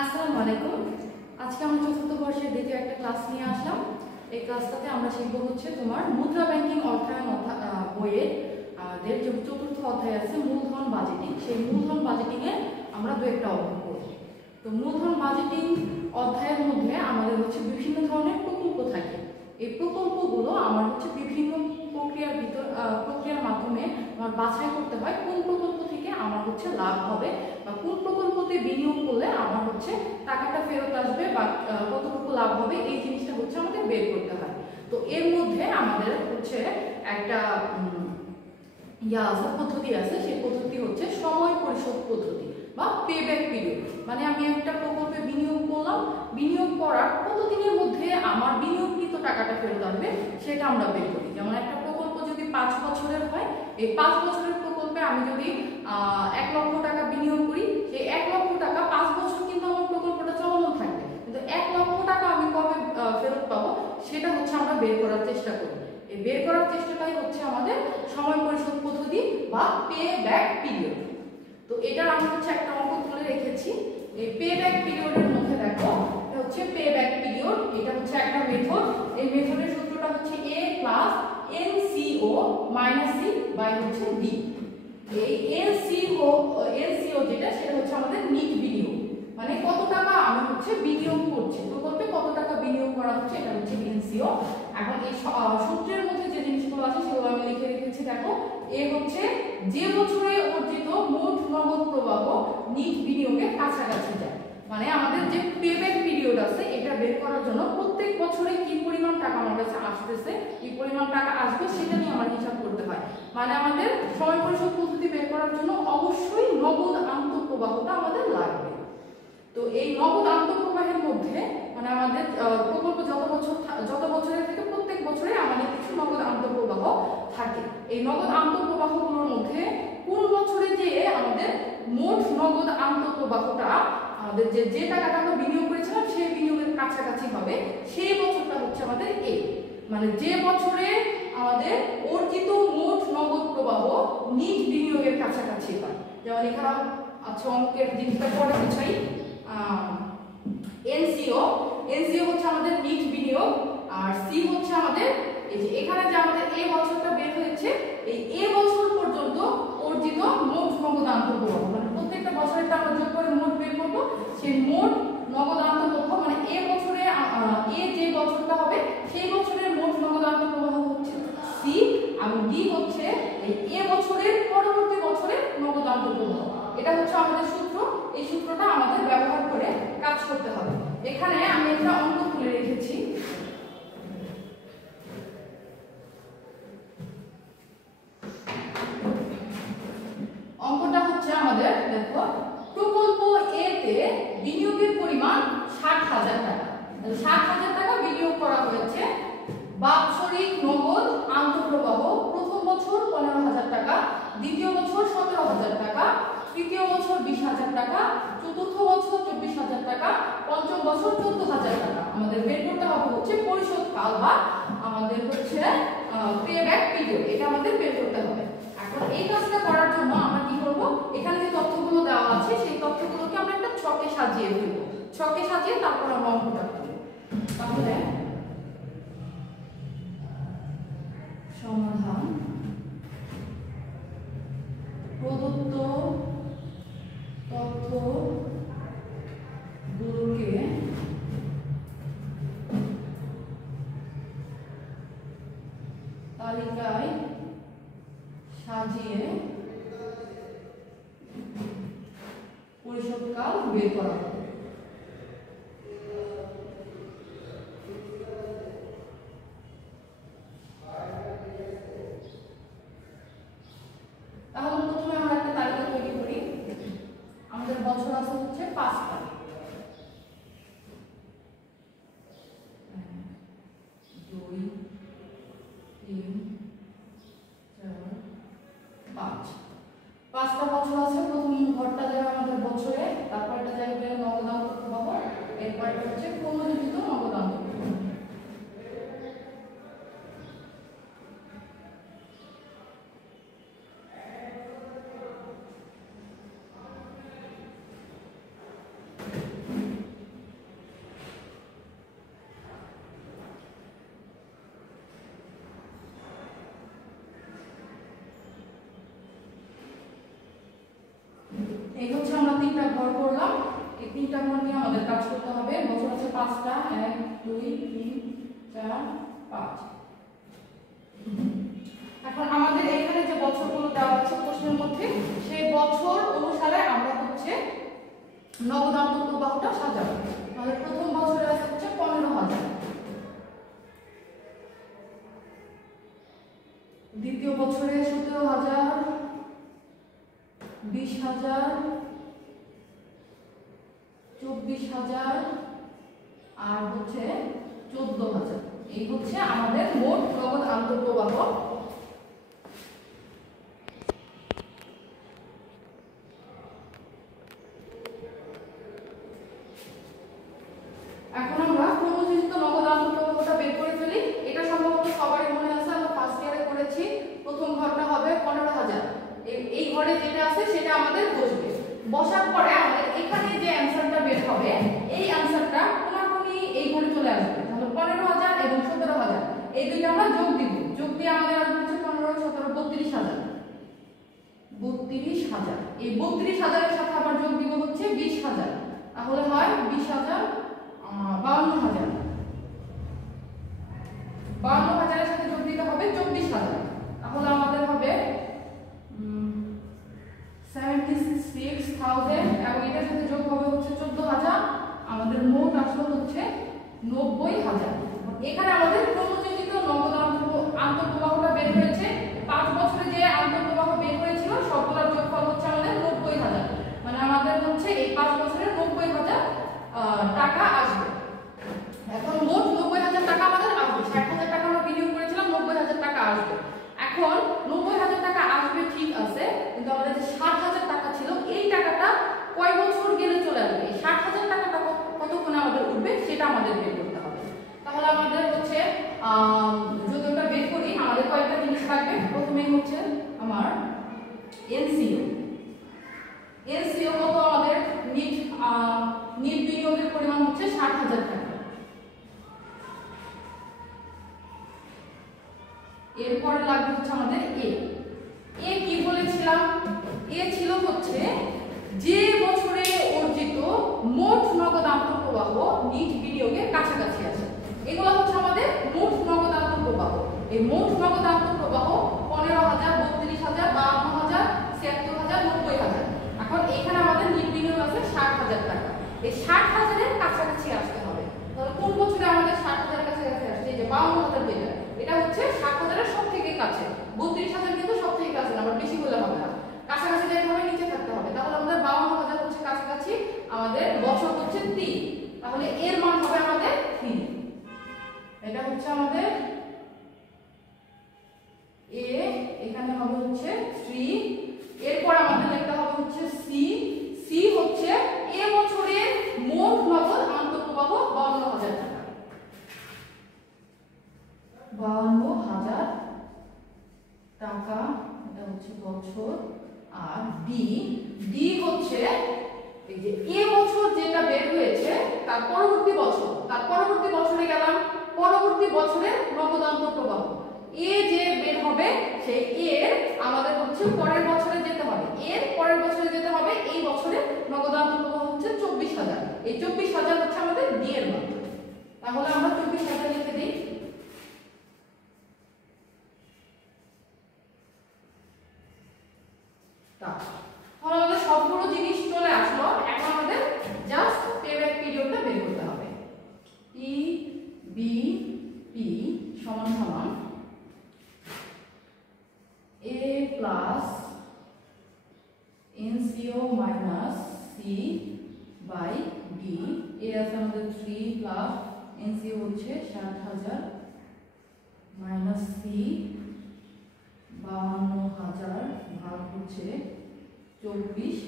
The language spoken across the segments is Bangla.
আসসালামু আলাইকুম। আজকে আমরা চতুর্থ বর্ষের দ্বিতীয় একটা ক্লাস নিয়ে আসলাম। এই ক্লাসটাতে আমরা শিখব হচ্ছে তোমার মুদ্রা ব্যাংকিং অর্থায়ন বইয়ের যে চতুর্থ অধ্যায় আছে মূলধন বাজেটিং। সেই মূলধন বাজেটিং এ আমরা দু একটা অঙ্ক করব। তো মূলধন বাজেটিং অধ্যায়ের মধ্যে আমাদের হচ্ছে বিভিন্ন ধরনের প্রকল্প থাকে। এই প্রকল্পগুলো আমার হচ্ছে বিভিন্ন প্রক্রিয়ার মাধ্যমে আমার বাছাই করতে হয় কোন প্রকল্প থেকে আমার হচ্ছে লাভ হবে বা কোন প্রকল্পতে বিনিয়োগ করলে আমার হচ্ছে টাকাটা ফেরত আসবে বা কতটুকু লাভ হবে এই জিনিসটা হচ্ছে আমাদের বের করতে হয়। তো এর মধ্যে আমাদের হচ্ছে একটা পদ্ধতি আছে, সেই পদ্ধতি হচ্ছে সময় পরিশোধ পদ্ধতি বা পেব্যাক পিরিয়ড। মানে আমি একটা প্রকল্পে বিনিয়োগ করলাম, বিনিয়োগ করার কতদিনের মধ্যে আমার বিনিয়োগকৃত টাকাটা ফেরত আসবে সেটা আমরা বের করি। যেমন একটা প্রকল্প যদি 5 বছরের হয়, এই 5 বছরের প্রকল্পে আমি যদি 1 লক্ষ টাকা বিনিয়োগ করি, সেই 1 লক্ষ টাকা 5 বছর কিন্তু আমার প্রকল্পটা চলমান থাকবে, কিন্তু 1 লক্ষ টাকা আমি কবে ফেরত পাবো সেটা হচ্ছে আমরা বের করার চেষ্টা করি। এই বের করার চেষ্টাটাই হচ্ছে আমাদের সময় পরিশোধ পদ্ধতি বা পে ব্যাক পিরিয়ড। তো এটার আমি হচ্ছে একটা অঙ্ক তুলে রেখেছি। এই পে ব্যাক পিরিয়ডের মধ্যে দেখো এটা হচ্ছে পে ব্যাক পিরিয়ড, এটা হচ্ছে একটা মেথড। এই মেথডের সূত্রটা হচ্ছে a plus NCO minus c by হচ্ছে d। এই NCO যেটা সেটা হচ্ছে আমাদের নিট বিনিয়োগ, মানে কত টাকা আমি হচ্ছে বিনিয়োগ করছি, প্রকল্পে কত টাকা বিনিয়োগ করা হচ্ছে এটা হচ্ছে NCO। এখন এই সূত্রের মধ্যে যে জিনিসগুলো আছে সেগুলো আমি লিখে রেখেছি। দেখো এ হচ্ছে যে বছরে অর্জিত মোট নগদ প্রবাহ নিট বিনিয়োগের কাছাকাছি যায়। মানে আমাদের যে পেব্যাক পিরিয়ড আছে এটা বের করার জন্য প্রত্যেক বছরে কি পরিমাণ টাকা আমার কাছে আসতেছে, কি পরিমাণ টাকা আসবে সেটা নিয়ে আমার হিসাব করতে হয়। মানে আমাদের সময় পরিশোধ পদ্ধতি বের করার জন্য অবশ্যই নগদ আন্তঃপ্রবাহটা আমাদের লাগবে। তো এই নগদ আন্তঃপ্রবাহের মধ্যে মানে আমাদের প্রকল্প যত বছরের থেকে প্রত্যেক বছরে আমাদের কিছু নগদ আন্তঃপ্রবাহ থাকে। এই নগদ আন্তঃপ্রবাহগুলোর মধ্যে কোন বছরে যে আমাদের মোট নগদ আন্তঃপ্রবাহটা আমাদের যে টাকাটা আমরা বিনিয়োগ করেছিলাম সেই বিনিয়োগের কাছাকাছি হবে, সেই বছরটা হচ্ছে আমাদের এ। মানে যে বছরে আমাদের অর্জিত মোট নগদ প্রবাহ নিট বিনিয়োগের কাছাকাছি হয়। যেমন এখানে আচ্ছা অঙ্কের জিনিসটা পরে বুঝাই। NCO হচ্ছে আমাদের নিট বিনিয়োগ আর C হচ্ছে আমাদের এই যে এখানে যে আমাদের এ বছরটা বের হয়েছে, এই এ বছর পর্যন্ত অর্জিত মোট নগদ আন্তঃপ্রবাহ, মানে প্রত্যেকটা বছরেরটা আমরা যোগ করে মোট বের করব, সেই মোট নগদ আন্তঃপ্রবাহ মানে এ বছরে এ যে বছরটা হবে সেই বছরের মোট নগদ আন্তঃপ্রবাহ হচ্ছে C আর D হচ্ছে এই এ বছরের পরবর্তী বছরের নগদ আন্তঃপ্রবাহ। এটা হচ্ছে আমাদের সূত্র। এই সূত্রটা আমাদের ব্যবহার করে কাজ করতে হবে। এখানে আমি একটা অঙ্ক তুলে রেখেছি। অঙ্কটা হচ্ছে আমাদের দেখো প্রকল্প এ তে বিনিয়োগের পরিমাণ 60,000 টাকা। 60,000 টাকা বিনিয়োগ করা হয়েছে। বাৎসরিক নগদ আন্তঃপ্রবাহ প্রথম বছর 15,000 টাকা, দ্বিতীয় বছর 17,000 টাকা, তৃতীয় বছর 20,000 টাকা, চতুর্থ বছর 24,000 টাকা, পঞ্চম বছর 14,000 টাকা। আমাদের বের করতে হবে হচ্ছে পরিশোধ কাল বা আমাদের হচ্ছে পেব্যাক পিরিয়ড, এটা আমাদের বের করতে হবে। এখন এই কাজটা করার জন্য আমরা কি করব, এখানে যে তথ্যগুলো দেওয়া আছে সেই তথ্যগুলোকে আমরা একটা ছকে সাজিয়ে ফেলব। ছকে সাজিয়ে তারপর আমরা অঙ্কটা করব। তাহলে সমাধান প্রদত্ত তথ্যগুলোকে তালিকায় সাজিয়ে পরিশোধকাল বের করা হবে। তাহলে প্রথমে আমরা একটা তালিকা তৈরি করি। আমাদের বছর আছে হচ্ছে 5টা। 1 2 3 4 5 5টা বছর আছে। প্রথম ঘরটা যাবে আমাদের বছরে, তারপর এটা যাবে নগদ আন্তঃপ্রবাহ, এরপর এটা হচ্ছে পুনর্জীবিত নগদ আন্তঃপ্রবাহ। 3টা ঘর করলাম, এই 3টা ঘর নিয়ে আমাদের কাজ করতে হবে। বছর আছে 5টা, 1 2 3 4 5। এখন আমাদের এখানে যে বছরগুলো দেওয়া আছে প্রশ্নের মধ্যে, সেই বছর অনুসারে আমরা হচ্ছে নগদান্ত প্রবাহটা সাজাবো। তাহলে প্রথম বছরে আছে হচ্ছে 15,000, দ্বিতীয় বছরে 17,000, 20,000, 24,000 আর হচ্ছে 14,000। এই হচ্ছে আমাদের মোট নগদ আন্তঃপ্রবাহ। এখন আমরা ক্রমযোজিত নগদ আন্তঃপ্রবাহটা বের করে ফেলি। এটা সম্ভবত সবারই মনে আছে, আমরা ফার্স্ট ইয়ারে করেছি। প্রথম ঘরটা হবে 15,000, এই ঘরে যেটা আছে সেটা আমাদের বসবে। বসার পরে আমাদের এখানে যে অ্যানসারটা বের হবে, এই অ্যানসারটা কোনাকুনি এই ঘরে চলে আসবে। তাহলে 15,000 এবং 17,000 এই দুইটা আমরা যোগ দিব। যোগ দিয়ে আমাদের আসবে হচ্ছে 15 17 32,000। 32,000, এই 32,000 এর সাথে আবার যোগ দিব হচ্ছে 20,000, তাহলে হয় 20,000, 52,000। 52,000 এর সাথে যোগ দিতে হবে 24,000, তাহলে আমাদের হবে 76,000 এবং এটার সাথে যোগ হবে হচ্ছে 14,000। আমাদের মোট আসলে হচ্ছে 90,000। এখানে আমাদের ক্রমযোজিত নগদ আন্তঃপ্রবাহটা বের হয়েছে। 5 বছরে যে আন্তঃপ্রবাহ বের হয়েছিল সবগুলোর যোগফল হচ্ছে আমাদের 90,000। মানে আমাদের হচ্ছে এই 5 বছরে 90,000 টাকা আসবে। এখন মোট 90,000 টাকা আমাদের আসবে। 60,000 টাকা আমরা বিনিয়োগ করেছিলাম, 90,000 টাকা আসবে। এখন 90,000 টাকা আসবে ঠিক আছে, কিন্তু আমাদের যে 60,000 টাকা ছিল এই টাকাটা কয় বছর গেলে চলে আসবে? এই 60,000 টাকাটা কতক্ষণে আমাদের উঠবে সেটা আমাদের বের করতে হবে। তাহলে আমাদের হচ্ছে যদি ওটা বের করি আমাদের কয়েকটা জিনিস লাগবে। প্রথমেই হচ্ছে আমার এনসিও। এনসিও কত? আমাদের নিট বিনিয়োগের পরিমাণ হচ্ছে 60,000 টাকা। এরপরে লাগবে হচ্ছে আমাদের এ কি বলেছিলাম? এ ছিল হচ্ছে যে বছরে অর্জিত মোট নগদ আন্তঃপ্রবাহ নিট বিনিয়োগের কাছাকাছি আসে। এগুলো হচ্ছে আমাদের মোট নগদ আন্তঃপ্রবাহ। এই মোট নগদ আন্তঃপ্রবাহ 15,000, 32,000, 52,000, 76,000, 90,000। এখন এখানে আমাদের নিট বিনিয়োগ আছে 60,000 টাকা। এই 60,000 এর কাছাকাছি আসতে হবে। তাহলে কোন বছরে আমাদের 60,000 এর কাছাকাছি আসছে? এই যে 52,000 যেটা, এটা হচ্ছে 60,000 এর সবথেকে কাছে। 32,000 কিন্তু সবথেকে কাছে না, আবার বেশি বলে হবে না, কাছাকাছি যেতে হবে, নিচে থাকতে হবে। তাহলে আমাদের 52,000 হচ্ছে কাছাকাছি, আমাদের বছর হচ্ছে 3, তাহলে এর মান হবে আমাদের 3। এটা হচ্ছে আমাদের এ, এখানে হবে হচ্ছে 3। এরপর আমাদের লিখতে হবে হচ্ছে সি। সি হচ্ছে এ বছরের মোট নগদ আন্তঃপ্রবাহ 52,000 টাকা। 52,000 টাকা, এটা হচ্ছে বছর। আর ডি হচ্ছে এই যে এ বছর যেটা বের হয়েছে তার পরবর্তী বছর, তার পরবর্তী বছরে গেলাম, পরবর্তী বছরের নগদ আন্তঃপ্রবাহ। এ যে বের হবে সেই এর আমাদের হচ্ছে পরের বছরে যেতে হবে, এর পরের বছরে যেতে হবে। এই বছরে নগদ আন্তঃপ্রবাহ হচ্ছে 24,000। এই 24,000 হচ্ছে আমাদের ডি এর মান। তাহলে আমরা 24,000 লিখে দিই। আমাদের সবগুলো জিনিস চলে আসলো। এখন আমাদের জাস্ট পেব্যাক পিরিয়ডটা বের করতে হবে। ই বি পি সমান সমান এ প্লাস এনসিও মাইনাস সি বাই ডি। এ আছে আমাদের 3 প্লাস এনসিও হচ্ছে 60,000 মাইনাস সি 52,000 ভাগ হচ্ছে 24,000।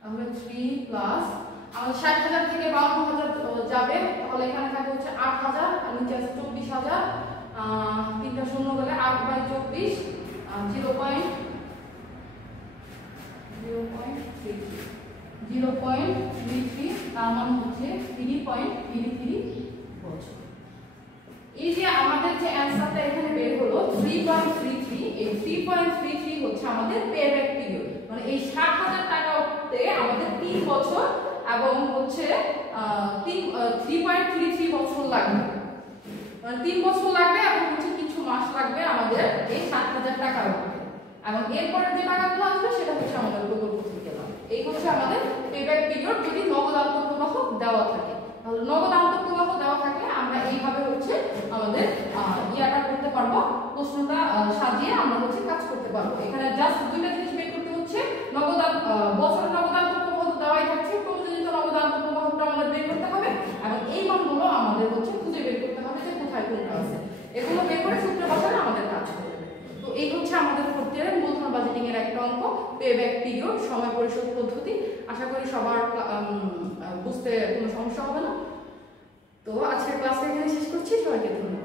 তাহলে 3 প্লাস আমাদের 60,000 থেকে 52,000 যাবে, তাহলে এখানে থাকবে হচ্ছে 8,000 আর নিচে আছে 24,000। 3টা শূন্য গেলে 8 বাই 24 0.33, তার মান হচ্ছে 3.33 বছর। এই যে আমাদের যে অ্যানসারটা এখানে বের হলো 3.33, এই 3.33 হচ্ছে আমাদের পেব্যাক পিরিয়ড। মানে এই 60,000 টাকা আমাদের 3 বছর এবং হচ্ছে 3.33 বছর লাগবে, মানে 3 বছর লাগবে এবং হচ্ছে কিছু মাস লাগবে আমাদের এই 7,000 টাকা লাগবে। এবং এরপরে যে টাকাগুলো আসবে সেটা হচ্ছে আমাদের প্রকল্প থেকে লাভ। এই হচ্ছে আমাদের পেব্যাক পিরিয়ড যদি নগদ আন্তঃপ্রবাহ দেওয়া থাকে। তাহলে নগদ আন্তঃপ্রবাহ দেওয়া থাকলে আমরা এইভাবে হচ্ছে আমাদের ইয়াটা করতে পারবো, প্রশ্নটা সাজিয়ে আমরা হচ্ছে কাজ করতে পারবো। এখানে জাস্ট দুইটা জিনিস বের করতে হচ্ছে, বছরের নগদ আন্তঃপ্রবাহ দেওয়াই থাকছে, প্রতিনিয়ত নগদ আন্তঃপ্রবাহটা আমাদের বের করতে হবে এবং এই মানগুলো আমাদের হচ্ছে খুঁজে বের করতে হবে যে কোথায় কোনটা আছে। এগুলো বের করে সূত্র বসালে আমাদের কাজ হবে। তো এই হচ্ছে আমাদের ফোর্থ ইয়ারের মূলধন বাজেটিং এর একটা অঙ্ক, পেব্যাক পিরিয়ড, সময় পরিশোধ পদ্ধতি। আশা করি সবার বুঝতে কোনো সমস্যা হবে না। তো আজকের ক্লাসটা এখানে শেষ করছি, সবাইকে ধন্যবাদ।